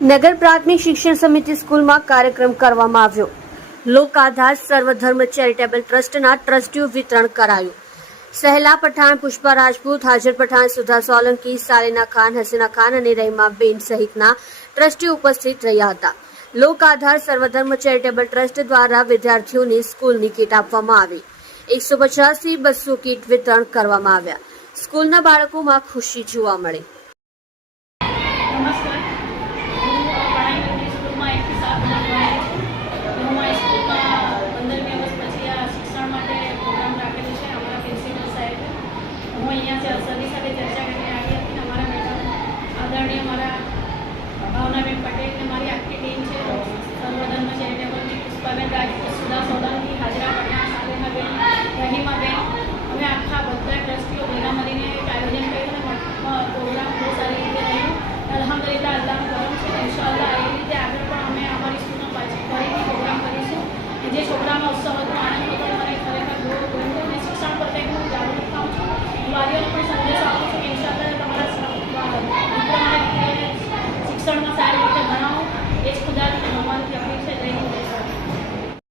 નગર પ્રાથમિક શિક્ષણ સમિતિ સ્કૂલમાં કાર્યક્રમ કરવામાં આવ્યો. લોક આધાર સર્વધર્મ ચેરિટેબલ ટ્રસ્ટના ટ્રસ્ટીઓ વિતરણ કરાયું. સહેલા પઠાણ, પુષ્પા રાજપૂત, હાજર પઠાણ, સુધા સોલંકી, સાલિના ખાન, હસીના ખાન અને રહીમાબેન સહિતના ટ્રસ્ટીઓ ઉપસ્થિત રહ્યા હતા. લોક આધાર સર્વધર્મ ચેરિટેબલ ટ્રસ્ટ દ્વારા વિદ્યાર્થીઓને સ્કૂલની કીટ આપવામાં આવી. 150 થી 200 કીટ વિતરણ કરવામાં આવ્યા. સ્કૂલના બાળકોમાં ખુશી જોવા મળી. નમસ્કાર, હું પઢાઈ મંદિર સ્કૂલમાં 1 થી 7 ભણવા હું આ સ્કૂલમાં 15મી વર્ષ પછી આ શિક્ષણ માટે પ્રોગ્રામ રાખેલો છે અમારા પ્રિન્સિપલ સાહેબે. હું અહીંયા સરની સાથે ચર્ચા કરીને આવી હતી. અમારા મેડમ આદરણીય મારા ભાવનાબેન પટેલ અને મારી આખી ટીમ છે સર્વધર્મ ચેરિટેબલની પુષ્પાબેન રાજપૂત